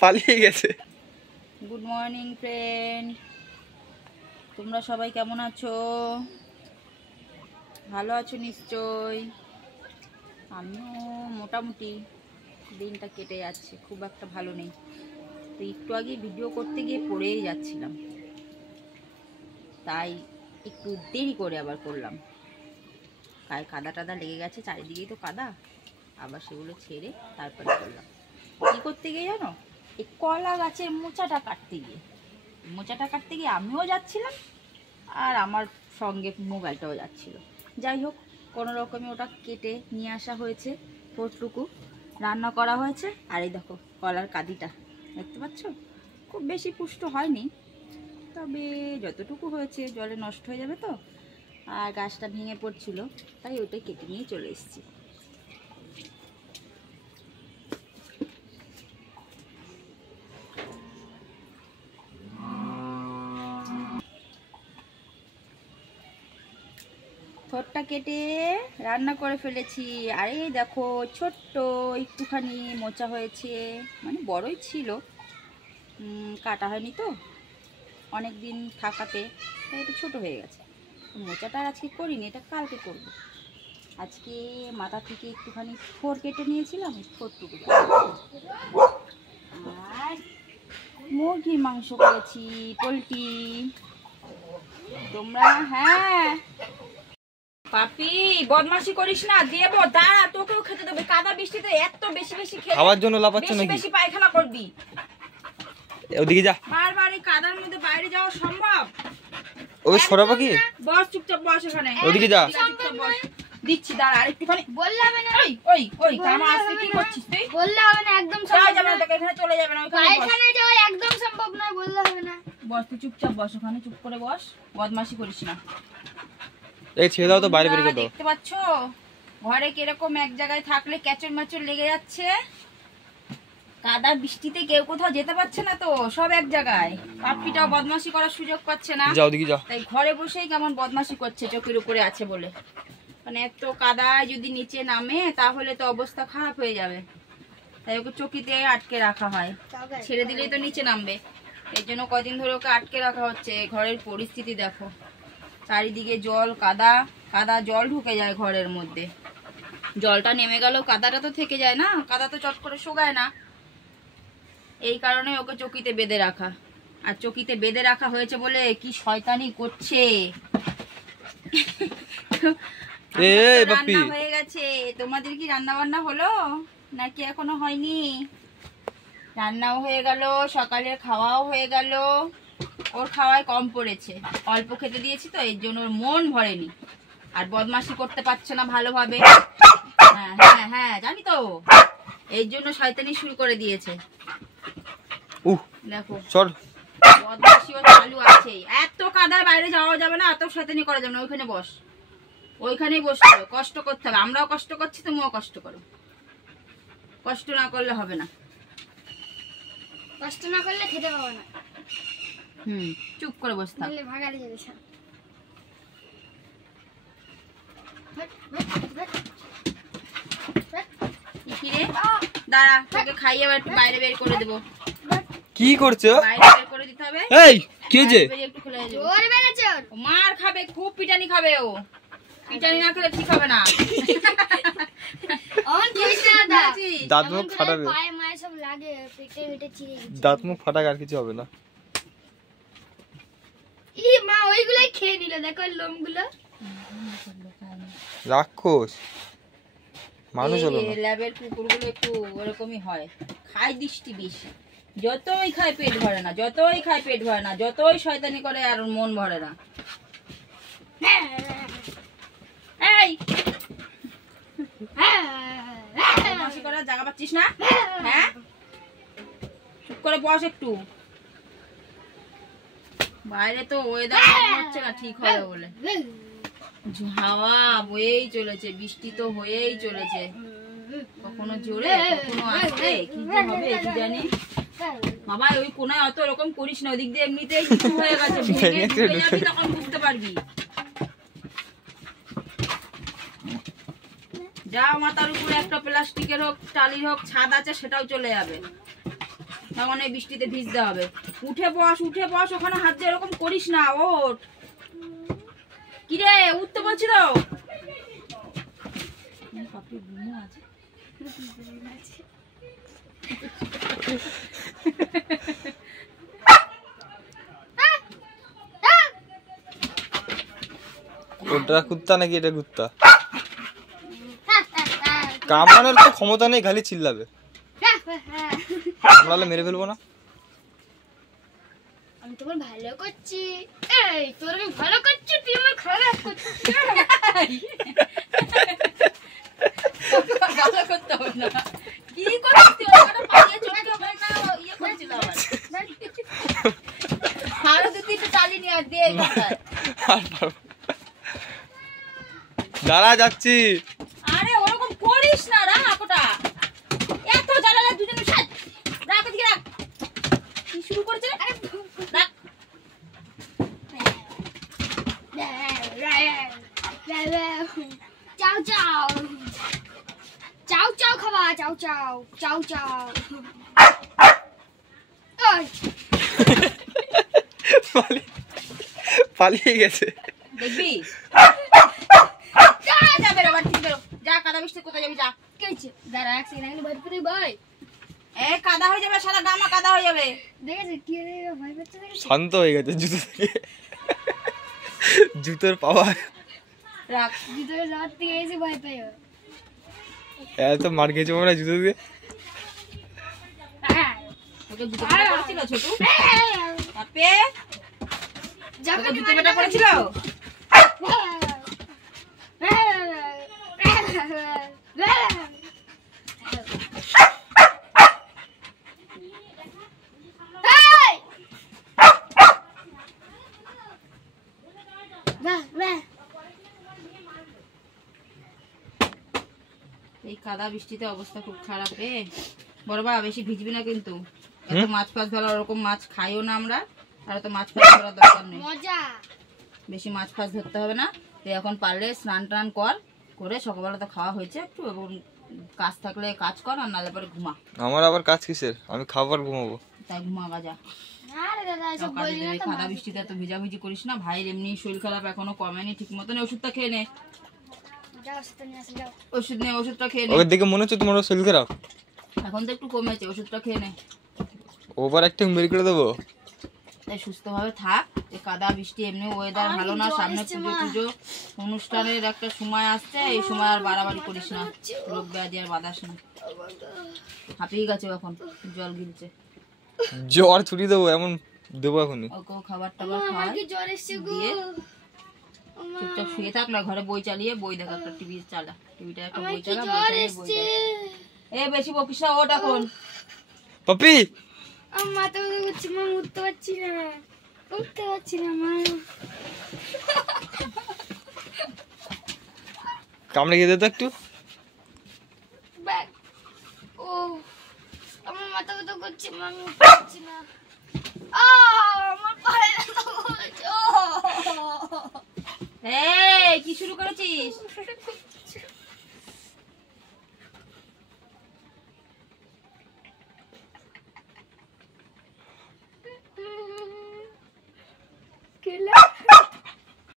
পালিয়ে গেছে। Good morning friend, তোমরা সবাই কেমন আছো? ভালো আছো নিশ্চয়। আমিও মোটামুটি দিনটা কেটে যাচ্ছে, খুব একটা ভালো নেই। তো একটু আগে ভিডিও করতে গিয়ে পড়েই যাচ্ছিলাম, তাই একটু দেরি করে আবার করলাম। গায়ে কাদা টাদা লেগে গেছে, চারিদিকেই তো কাদা, আবার সেগুলো ছেড়ে তারপরে করলাম। কী করতে গিয়ে জানো, এই কলা গাছের মোচাটা কাটতে গিয়ে আমিও যাচ্ছিলাম আর আমার সঙ্গে মোবাইলটাও যাচ্ছিল। যাই হোক, কোনো রকমে ওটা কেটে নিয়ে আসা হয়েছে, থোটটুকু রান্না করা হয়েছে। আর এই দেখো কলার কাদিটা দেখতে পাচ্ছ, খুব বেশি পুষ্ট হয়নি, তবে যতটুকু হয়েছে জলে নষ্ট হয়ে যাবে তো, আর গাছটা ভেঙে পড়ছিল, তাই ওটাই কেটে নিয়ে চলে এসেছি। থোটটা কেটে রান্না করে ফেলেছি। আর এই দেখো ছোট্ট একটুখানি মোচা হয়েছে, মানে বড়ই ছিল, কাটা হয়নি তো অনেক দিন থাকাতে, তাই এটা ছোটো হয়ে গেছে। মোচাটা আর আজকে করিনি, এটা কালকে করব। আজকে মাথা থেকে একটুখানি থোর কেটে নিয়েছিলাম, থোরটুকু। আর মুরগির মাংস করেছি, পোলট্রি। তোমরা হ্যাঁ পাপি বদমাশি করিস না, দেবো দাঁড়া, তোকেও খেতে দেবে। কাদা বৃষ্টিতে এত বেশি বেশি খেয়ে খাওয়ার জন্য লাফাচ্ছ নাকি? বেশি পায়খানা করবি। ওদিকে যা, বারবার এই কাদার মধ্যে বাইরে যাওয়া সম্ভব? ওকে সরাবো কি? বস চুপচাপ বস এখানে, ওদিকে যা। দিচ্ছি দাঁড়া, আর একটুখানি বললে হবে না। ওই কামা আসছে, কি করছিস তুই? বললে হবে না, একদম যাওয়া যাবে না, তোকে এখানে চলে যাবে না, ওখানে বস। এখানে যাওয়া একদম সম্ভব না, বললে হবে না। বস তুই চুপচাপ বস ওখানে, চুপ করে বস, বদমাশি করিস না। এই ছেড়ে দাও তো, বাইরে বের করে দাও। দেখতে পাচ্ছ ঘরে কিরকম এক জায়গায় থাকলে ক্যাচর ম্যাচর লেগে যাচ্ছে। কাদা বৃষ্টিতে কেউ কোথাও যেতে পারছে না তো, সব এক জায়গায়। পাপ্পিটাও বদমাশি করার সুযোগ পাচ্ছে না, যাও ওদিকে যাও। তাই ঘরে বসেই কেমন বদমাশি করছে, চোখের উপরে আছে বলে। মানে এত কাদায় যদি নিচে নামে তাহলে তো অবস্থা খারাপ হয়ে যাবে, তাই ওকে চকিতে আটকে রাখা হয়। ছেড়ে দিলেই তো নিচে নামবে, এর জন্য কয়দিন ধরে ওকে আটকে রাখা হচ্ছে। ঘরের পরিস্থিতি দেখো, চারিদিকে জল, কাদা কাদা, জল ঢুকে যায় ঘরের মধ্যে। জলটা নেমে গেলেও কাদাটা তো থেকে যায় না, কাদা তো চট করে শুকায় না। এই কারণে ওকে চকিতে বেঁধে রাখা। আর চকিতে বেঁধে রাখা হয়েছে বলে কি শয়তানি করছে। রান্না হয়ে গেছে, তোমাদের কি রান্না বান্না হলো নাকি এখনো হয়নি? রান্নাও হয়ে গেল, সকালের খাওয়াও হয়ে গেল। ওর খাওয়ায় কম পড়েছে, অল্প খেতে দিয়েছি তো, এর জন্য ওর মন ভরেনি, আর বদমাশি করতে পারছে না ভালোভাবে। হ্যাঁ হ্যাঁ হ্যাঁ জানি তো, এই জন্য শয়তানি শুরু করে দিয়েছে। দেখো বদমাশিও চালু আছে। এত কাদায় বাইরে যাওয়া যাবে না, এত শয়তানি করা যাবে না। ওইখানে বস, ওইখানেই বসতে হবে, কষ্ট করতে হবে। আমরাও কষ্ট করছি, তুমিও কষ্ট করো। কষ্ট না করলে হবে না, কষ্ট না করলে খেতে পাবো না। চুপ করে বসতে হবে। ভাগাড়ি যাবে সব। দাঁড়া, তোকে খাইয়ে আবার একটু বাইরে বের করে দেবো। কি করছো? বাইরে বের করে দিতে হবে। এই কি হয়েছে? একটু খুলে যাবে, মার খাবে, খুব পিটানি খাবে ও। পিটানি না খেলে ঠিক হবে না। দাঁত মুখ ফাটাবে, দাঁত মুখ ফাটাক, আর কিছু হবে না। মা ওইগুলাই খেয়ে নিল, দেখো লোমগুলো। রাক্ষস মানুষ হলো না। ল্যাবের কুকুরগুলো একটু ওরকমই হয়, খায় দৃষ্টি বিষ। যতই খায় পেট ভরে না, যতই খায় পেট ভরে না, যতই শয়তানি করে আর মন ভরে না। এই বদমাশি করার জায়গা পাচ্ছিস না? হ্যাঁ চুপ করে বস একটু। বাইরে তো ওয়েদার হচ্ছে না ঠিক হবে বলে, হাওয়া বয়েই চলেছে, বৃষ্টি তো হয়েই চলেছে, কখনো জোরে কখনো আস্তে, কি যে হবে কি জানি। বাবা ওই কোনায় অত রকম করিস না, ওদিক দিয়ে এমনিতেই কিছু হয়ে গেছে, ভেঙে ঢুকে যাবি তখন বুঝতে পারবি। যা মাথার উপরে একটা প্লাস্টিকের হোক টালির হোক ছাদ আছে সেটাও চলে যাবে, তখন এই বৃষ্টিতে ভিজতে হবে। উঠে বস ওখানে হাত দিয়ে এরকম করিস না, ওঠ। কিরে উঠতে বলছিল? ওটা কুত্তা নাকি এটা কুত্তা? কামড়ানোর তো ক্ষমতা নেই, খালি চিল্লাবে। কামড়ালে মেরে ফেলবো না? আমি তোমার ভালো করছি। এই তোর আমি ভালো করছি, তুই আমার খারাপ করছিস। ভালো করতে হবে না। কি করছিস তুই? ওখানে পালিয়ে চলে গেল না, ইয়ে করেছিল আবার। আরো 2-3টা টালি নিয়ে আস দিয়ে এইখানটায়। দাঁড়া যাচ্ছি। আরে ওরকম করিস না, রাখ ওটা। এত জ্বালালে দুজনে সাথ রাখ, ওদিকে রাখ। কি শুরু করেছে রে? রাখ। চাও চাও চাও চাও খাবা, চাও চাও চাও চাও। ওই পালিয়ে গেছে। দেখবি? যা যা বেরো, বাড়ি থেকে বেরো। যা, কাদা বৃষ্টি কোথায় যাবি যা। কি হয়েছে? দাঁড়া এক সেকেন্ড, আমি ভয় পেতে ভাই। কাদা হয়ে যাবে, সারা গামা কাদা হয়ে যাবে। দেখেছে কি রে, ভয় পেতে দেখেছে। শান্ত হয়ে গেছে জুতো থেকে, জুতোর পাওয়ার। রাখ। ভিতরে যাওয়ার থেকে এসে ভয় পাই। এত মার খেয়েছে মনে হয় জুতো দিয়ে। ওকে জুতো পেটা করেছিল ছোটু? আপে ওকে জুতো পেটা করেছিল? এই কাদা বৃষ্টিতে অবস্থা খুব খারাপ রে। বড় বা বেশি ভিজবি না কিন্তু। এত মাছ ফাছ ধরা, ওরকম মাছ খাইও না আমরা, আর তো মাছ ফাছ ধরার দরকার নেই। মজা। বেশি মাছ ফাছ ধরতে হবে না। তুই এখন পারলে স্নান টান কর, করে সকালবেলা তো খাওয়া হয়েছে একটু, এবং কাজ থাকলে কাজ কর, আর নাহলে পরে ঘুমা। আমার আবার কাজ কিসের? আমি খাবার ঘুমাবো। তাই ঘুমা গাজা। আরে দাদা এসব বললি না তো। কাদা বৃষ্টিতে এত ভিজাভিজি করিস না। ভাইয়ের এমনি শরীর খারাপ, এখনো কমেনি ঠিক মতন। ওষুধটা খেয়ে নে, যাও ওষুধ নিয়ে আসো, যাও। ওষুধ নে, ওষুধটা খেয়ে নে। ওকে দেখে মনে হচ্ছে তোমার শরীর খারাপ। এখন তো একটু কমেছে, ওষুধটা খেয়ে নে। ওভার অ্যাক্টিং বের করে দেবো। তাই সুস্থভাবে থাক। এই কাদা বৃষ্টি, এমনি ওয়েদার ভালো না, সামনে পুজো অনুষ্ঠানের একটা সময় আসছে, এই সময় আর বাড়াবাড়ি করিস না, রোগ ব্যাধি আর বাঁধাস না। হাঁপিয়ে গেছে এখন, জল গিলছে। জ্বর ছুটি দেবো এমন দেবো এখনই। ওকেও খাবার টাবার আমার খাওয়াই কি জ্বর এসছে গো। দিয়ে চুপচাপ শুয়ে থাক, না ঘরে বই চালিয়ে বই দেখা, একটা টিভি চালা, টিভিটা একটা আমার বই কি চালা, বই জ্বর চালিয়ে বই এসছে। দেখা। বেশি বকিস না, ওঠ এখন। পপি আমার মাথা ব্যথা করছে, মা উঠতে পারছি না, উঠতে পারছি না মা। কামড়ে গিয়ে দে তো একটু। ব্যাগ। ও আমার মাথা ব্যথা করছে, মা আমি উঠতে পারছি না। আমার পায়ে ব্যথা করছে। এই কি শুরু করেছিস?